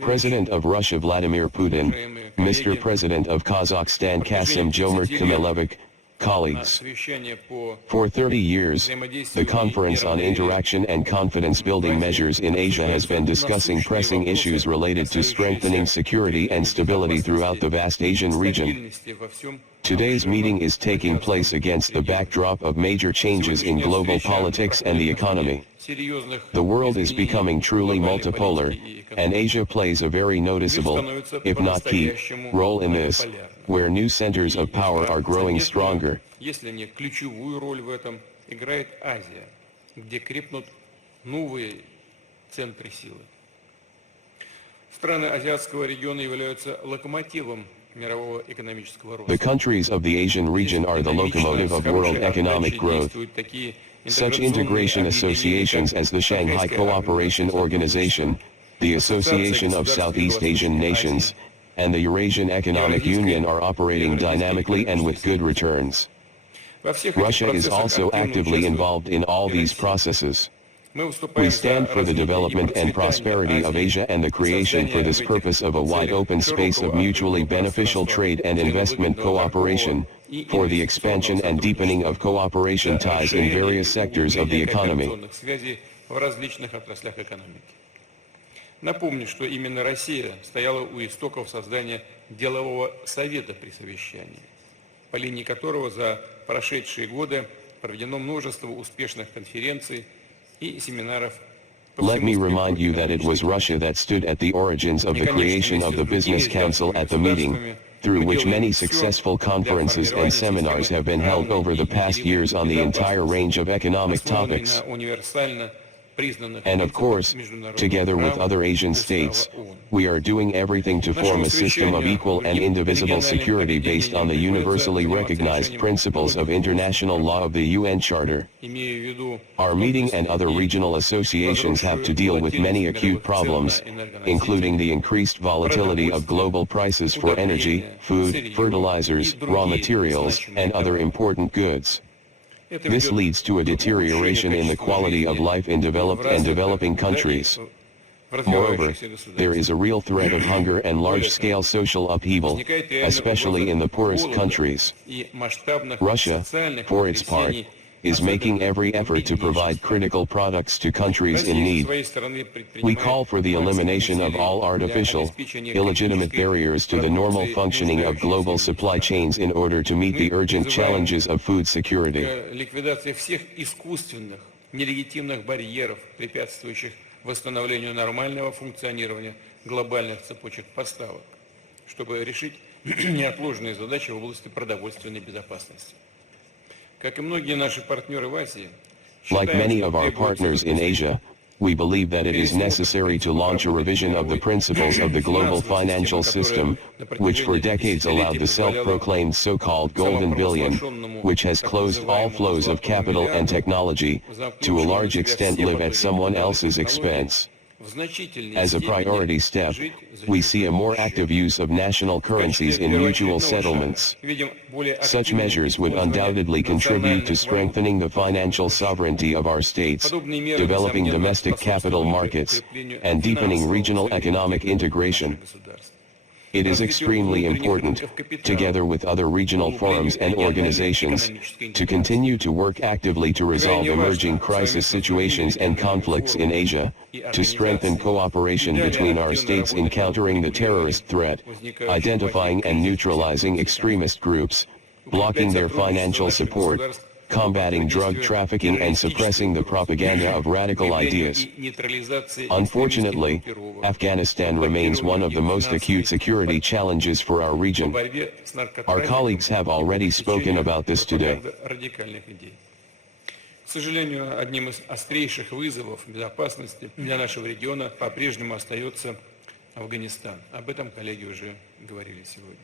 President of Russia Vladimir Putin, Mr. President of Kazakhstan Kassym-Jomart Kemelevich, colleagues. For 30 years, the Conference on Interaction and Confidence-Building Measures in Asia has been discussing pressing issues related to strengthening security and stability throughout the vast Asian region. Today's meeting is taking place against the backdrop of major changes in global politics and the economy. The world is becoming truly multipolar, and Asia plays a very noticeable, if not key, role in this, where new centers of power are growing stronger. The countries of the Asian region are the locomotive of world economic growth. Such integration associations as the Shanghai Cooperation Organization, the Association of Southeast Asian Nations, and the Eurasian Economic Union are operating dynamically and with good returns. Russia is also actively involved in all these processes. We stand for the development and prosperity of Asia and the creation for this purpose of a wide open space of mutually beneficial trade and investment cooperation, for the expansion and deepening of cooperation ties in various sectors of the economy. Напомню, что именно Россия стояла у истоков создания делового совета при совещании, по линии которого за прошедшие годы проведено множество успешных конференций и семинаров. Let me remind you that it was Russia that stood at the origins of the creation of the Business Council at the meeting, through which many successful conferences and seminars have been held over the past years on the entire range of economic topics. And of course, together with other Asian states, we are doing everything to form a system of equal and indivisible security based on the universally recognized principles of international law of the UN Charter. Our meeting and other regional associations have to deal with many acute problems, including the increased volatility of global prices for energy, food, fertilizers, raw materials, and other important goods. This leads to a deterioration in the quality of life in developed and developing countries. Moreover, there is a real threat of hunger and large-scale social upheaval, especially in the poorest countries. Russia, for its part, is making every effort to provide critical products to countries in need. We call for the elimination of all artificial, illegitimate barriers to the normal functioning of global supply chains in order to meet the urgent challenges of food security. Восстановлению нормального функционирования глобальных цепочек поставок, чтобы решить неотложные задачи в области продовольственной безопасности. Как и многие наши партнеры в Азии, like many of our partners in Asia, we believe that it is necessary to launch a revision of the principles of the global financial system, which for decades allowed the self-proclaimed so-called golden billion, which has closed all flows of capital and technology, to a large extent live at someone else's expense. As a priority step, we see a more active use of national currencies in mutual settlements. Such measures would undoubtedly contribute to strengthening the financial sovereignty of our states, developing domestic capital markets, and deepening regional economic integration. It is extremely important, together with other regional forums and organizations, to continue to work actively to resolve emerging crisis situations and conflicts in Asia, to strengthen cooperation between our states in countering the terrorist threat, identifying and neutralizing extremist groups, blocking their financial support, combating drug trafficking and suppressing the propaganda of radical ideas. Unfortunately, Afghanistan remains one of the most acute security challenges for our region. Our colleagues have already spoken about this today. К сожалению, одним из острейших вызовов безопасности для нашего региона по-прежнему остается Афганистан. Об этом коллеги уже говорили сегодня.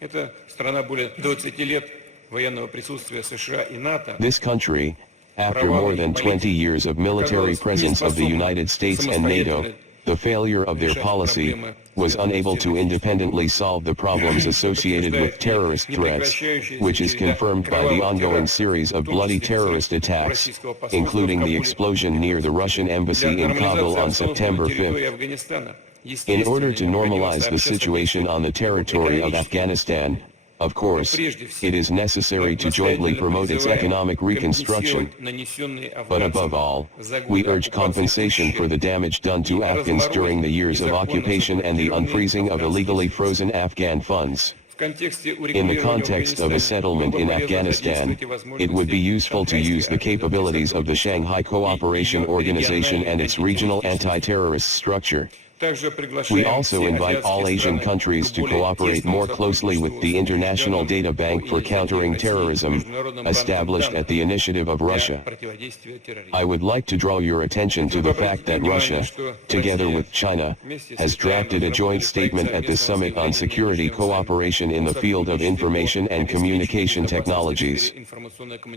Это страна более 20 лет военного присутствия США и НАТО. This country, after more than 20 years of military presence of the United States and NATO, the failure of their policy was unable to independently solve the problems associated with terrorist threats, which is confirmed by the ongoing series of bloody terrorist attacks, including the explosion near the Russian embassy in Kabul on September 5th. In order to normalize the situation on the territory of Afghanistan, of course, it is necessary to jointly promote its economic reconstruction. But above all, we urge compensation for the damage done to Afghans during the years of occupation and the unfreezing of illegally frozen Afghan funds. In the context of a settlement in Afghanistan, it would be useful to use the capabilities of the Shanghai Cooperation Organization and its regional anti-terrorist structure. We also invite all Asian countries to cooperate more closely with the International Data Bank for Countering Terrorism, established at the initiative of Russia. I would like to draw your attention to the fact that Russia, together with China, has drafted a joint statement at this summit on security cooperation in the field of information and communication technologies.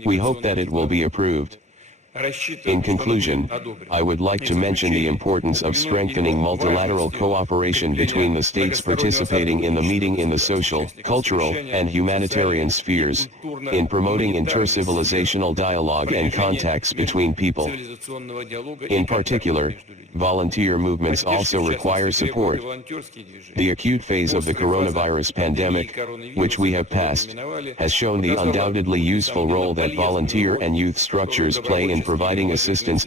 We hope that it will be approved. In conclusion, I would like to mention the importance of strengthening multilateral cooperation between the states participating in the meeting in the social, cultural, and humanitarian spheres, in promoting intercivilizational dialogue and contacts between people. In particular, volunteer movements also require support. The acute phase of the coronavirus pandemic, which we have passed, has shown the undoubtedly useful role that volunteer and youth structures play in providing assistance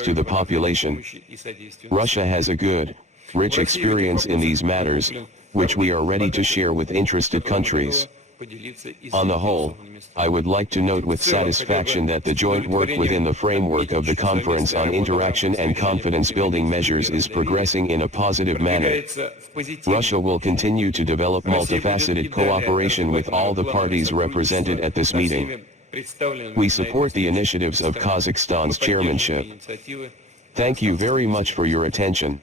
to the population. Russia has a good, rich experience in these matters, which we are ready to share with interested countries. On the whole, I would like to note with satisfaction that the joint work within the framework of the Conference on Interaction and Confidence Building Measures is progressing in a positive manner. Russia will continue to develop multifaceted cooperation with all the parties represented at this meeting. We support the initiatives of Kazakhstan's chairmanship. Thank you very much for your attention.